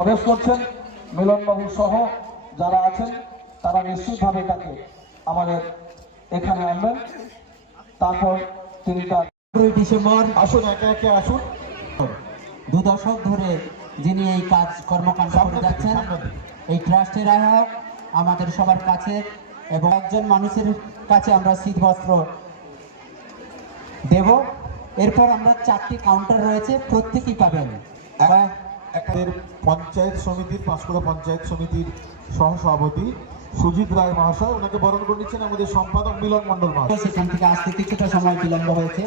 প্রবেশ করছেন মিলনবাবু সহ যারা আছেন তারা নিশ্চিতভাবে তাকে আমাদের এখানে আনবেন। তারপর তিনি তার 2 ডিসেম্বর আসুন, একে একে আসুন। 2 দশক ধরে যিনি এই কাজ কর্মকাণ্ড করে যাচ্ছেন, এই ট্রাস্টের আয়োজক আমাদের সবার কাছে এবং একজন মানুষের কাছে আমরা শীতবস্ত্র দেব। এরপর আমরা 4টি কাউন্টার রয়েছে, প্রত্যেকেই পাবেন। পঞ্চায়েত সমিতির পাঁশকুড়া পঞ্চায়েত সমিতির সহসভাপতি সুজিত রায় মহাশয়, ওনাকে বরণ করে নিচ্ছেন আমাদের সম্পাদক মিলন মন্ডল মহাশয়। সেখান থেকে আসতে কিছুটা সময় বিলম্ব হয়েছে,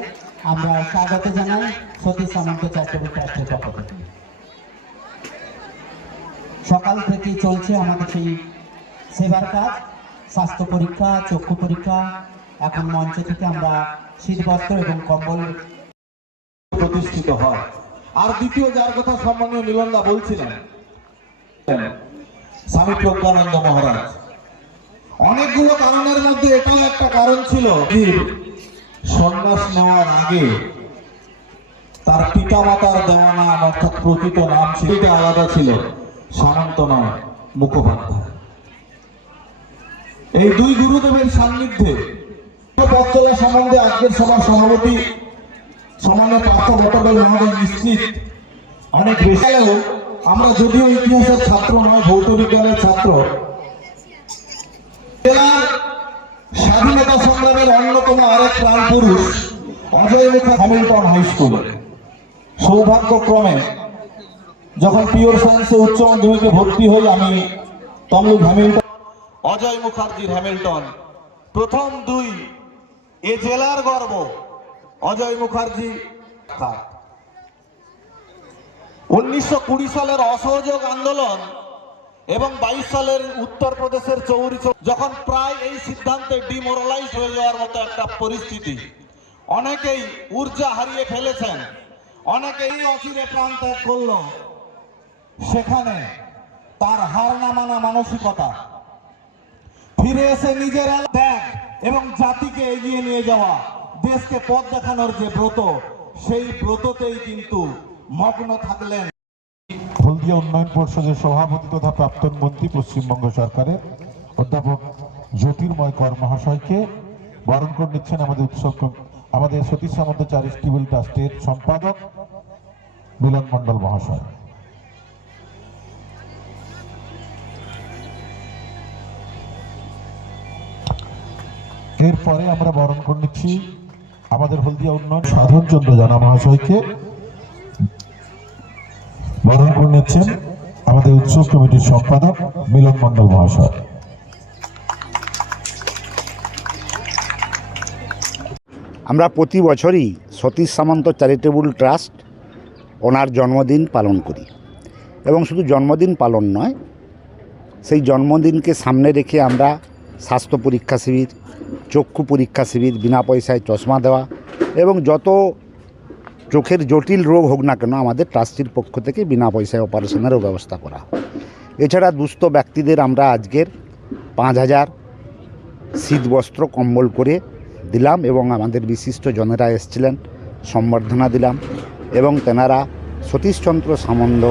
আমরা স্বাগত জানাই সতীশ সামন্ত চ্যারিটেবল ট্রাস্টের পক্ষ থেকে। সকাল থেকেই চলছে আমাদের সেই সেবার কাজ, স্বাস্থ্য পরীক্ষা, চক্ষু পরীক্ষা। এখন মঞ্চ থেকে আমরা শীতবস্ত্র এবং কম্বল প্রতিষ্ঠিত হয়। আর দ্বিতীয় যার কথা সম্মানীয় মিলনদা বলছিলেন, স্বামী প্রজ্ঞানন্দ মহারাজ। অনেকগুলো কারণের মধ্যে এটাও একটা কারণ ছিল, সন্ন্যাস নেওয়ার আগে তার পিতা মাতার দেওয়া নাম অর্থাৎ প্রকৃত নাম সেটা আলাদা ছিল, সামন্তনয় মুখোপাধ্যায়। এই দুই গুরুদেবের সান্নিধ্যে পথ চলা সম্বন্ধে আজকের সভার সভাপতি সমানের পার্থ ভট্টাচার্য মহোদয় নিশ্চিত অনেক বেশি। আমরা যদিও ইতিহাসের ছাত্র নয়, ভৌত বিজ্ঞানের ছাত্র, জেলার স্বাধীনতা সংগ্রামের অন্যতম আরেক প্রাণ পুরুষ Ajay Mukherjee Hamilton high school. সৌভাগ্যক্রমে যখন পিওর সায়েন্সে উচ্চ মাধ্যমিকে ভর্তি হই আমি তমলুক হ্যামিল্টন, অজয় মুখার্জির হ্যামিল্টন প্রথম 2 এ জেলার গর্ব অজয় মুখার্জি। 1920 সালের অসহযোগ আন্দোলন এবং 22 সালের উত্তরপ্রদেশের চৌরি যখন প্রায় এই সিদ্ধান্তে ডিমোরালাইজ হয়ে যাওয়ার মতো একটা পরিস্থিতি, অনেকেই ঊর্জা হারিয়ে ফেলেছেন, অনেকেই অচিরে প্রাণ ত্যাগ করল, সেখানে তার হার না মানা মানসিকতা, ফিরে এসে নিজের ত্যাগ এবং জাতিকে এগিয়ে নিয়ে যাওয়া, দেশকে পথ দেখানোর যে ব্রত, সেই ব্রততেই কিন্তু মগ্ন থাকলেন। হলদিয়া উন্নয়ন পর্ষদের সভাপতি তথা প্রাক্তন মন্ত্রী পশ্চিমবঙ্গ সরকারের অধ্যাপক জ্যোতির্ময় কর মহাশয়কে বরণ করে নিচ্ছেন আমাদের সতীশ সামন্ত চ্যারিটেবল ট্রাস্টের সম্পাদক মিলন মন্ডল মহাশয়। এরপরে আমরা বরণ করে নিচ্ছি আমাদের হলদিয়া উন্নয়ন সাধন চন্দ্র জানা মহাশয়কে। বরণ করে নিচ্ছেন আমাদের উৎসব কমিটির সম্পাদক মিলন মন্ডল মহাশয়। আমরা প্রতি বছরই সতীশ সামন্ত চ্যারিটেবল ট্রাস্ট ওনার জন্মদিন পালন করি, এবং শুধু জন্মদিন পালন নয়, সেই জন্মদিনকে সামনে রেখে আমরা স্বাস্থ্য পরীক্ষা শিবির, চক্ষু পরীক্ষা শিবির, বিনা পয়সায় চশমা দেওয়া এবং যত চোখের জটিল রোগ হোক না কেন আমাদের ট্রাস্টির পক্ষ থেকে বিনা পয়সায় অপারেশনেরও ব্যবস্থা করা হয়। এছাড়া দুস্থ ব্যক্তিদের আমরা আজকের 5000 শীতবস্ত্র কম্বল করে দিলাম এবং আমাদের বিশিষ্ট জনেরা এসেছিলেন, সম্বর্ধনা দিলাম এবং তেনারা সতীশচন্দ্র সামন্ত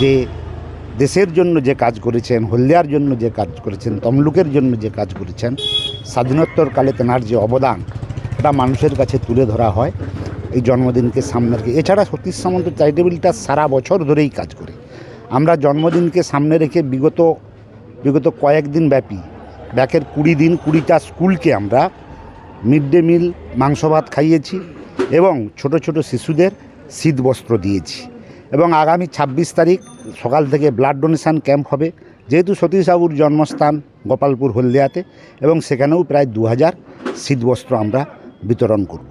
যে দেশের জন্য যে কাজ করেছেন, হলদিয়ার জন্য যে কাজ করেছেন, তমলুকের জন্য যে কাজ করেছেন, স্বাধীনোত্তর কালে তেনার যে অবদান এটা মানুষের কাছে তুলে ধরা হয় এই জন্মদিনকে সামনে রেখে। এছাড়া সতীশ সামন্ত চ্যারিটেবল ট্রাস্ট সারা বছর ধরেই কাজ করে। আমরা জন্মদিনকে সামনে রেখে বিগত কয়েকদিন ব্যাপী ব্যাকের 20 দিন 20টা স্কুলকে আমরা মিড ডে মিল, মাংস ভাত খাইয়েছি এবং ছোট ছোট শিশুদের শীতবস্ত্র দিয়েছি। এবং আগামী 26 তারিখ সকাল থেকে ব্লাড ডোনেশন ক্যাম্প হবে, যেহেতু সতীশবাবুর জন্মস্থান গোপালপুর হলদিয়াতে, এবং সেখানেও প্রায় 2000 শীতবস্ত্র আমরা বিতরণ করব।